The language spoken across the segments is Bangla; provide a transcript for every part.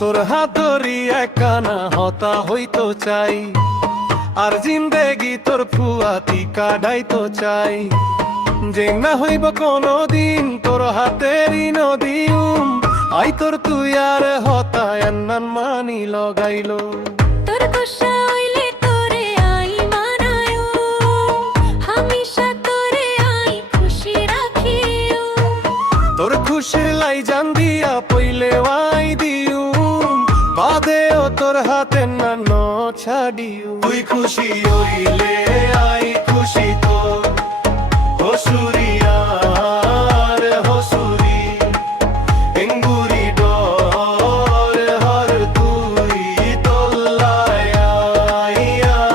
তোর হাতরি একানা হতা হইতো চাই, আর জিন্দেগি তোর ফুয়াতি কাটাইতো চাই। যে না হইব কোনো দিন তোর হাতেরই নদীউম, আই তোর তুই আর হতা এন্নান মানি লগাইলো। তোর গোসা হইলে তোরে আই মানায়ো, হামেশা তোরে আই খুশি রাখিও। তোর খুশির লাই জান দিয়া পইলে আই দিউ, বাদেও তোর হাতে না ন ছাড়িও। তুই খুশি হইলে আই খুশি তোর হসুরি আর হসুরি, এঙ্গুরি ডর হর তুই তোল্লায়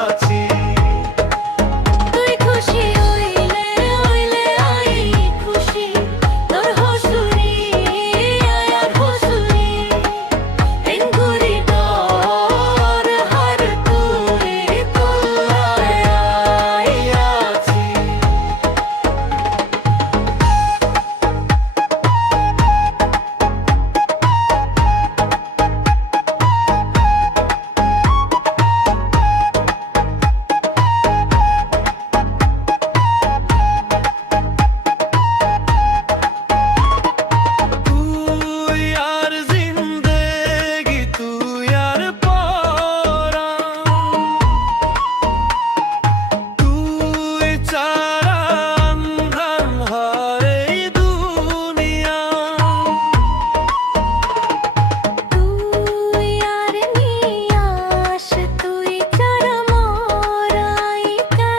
আছি। তুই খুশি হইলে আই খুশি, তোর হসুরি আর হসুরি, এঙ্গুরি ডর হর তুই তোল্লায় আছি। তুই আর জিন্দেগি তুই আর পরাণ, তুই ছাড়া আন্ধার হয় এই দুনিয়া। তুই আর নিয়াস তুই ছাড়া মরাইকা,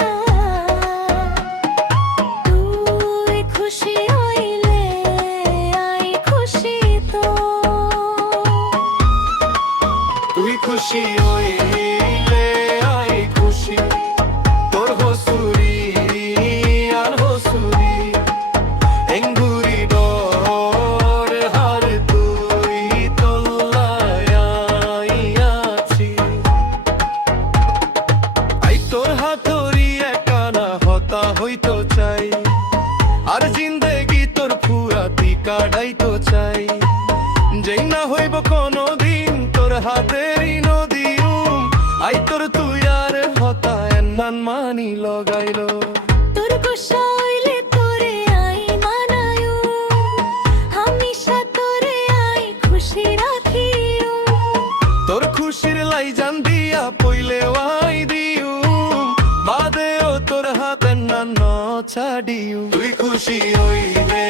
তুই খুশি হইলে আই খুশি তো। তুই খুশি হইলে আই খুশি, তোর হসুরি আর হসুরি, এঙ্গুরি ডর হার তুই তোল্লায় আছি। আই তোর হাতরি একানা হতা হইতো চাই, আর জিন্দেগি তোর ফুয়াতি কাটাইতো চাই। যেই না হইব কোনো দিন তোর হাতেরই নদীউম, আই তোর তুই আর হতা এন্নান মানি লগাইলো। তোর গোসা হইলে তোরে আই মানায়ো, হামেশা তোরে আই খুশি রাখিও। তোর খুশির লাই জান দিয়া পইলে আই দিউ, বাদেও তোর হাতে না ন ছাড়িউ। তুই খুশি হইলে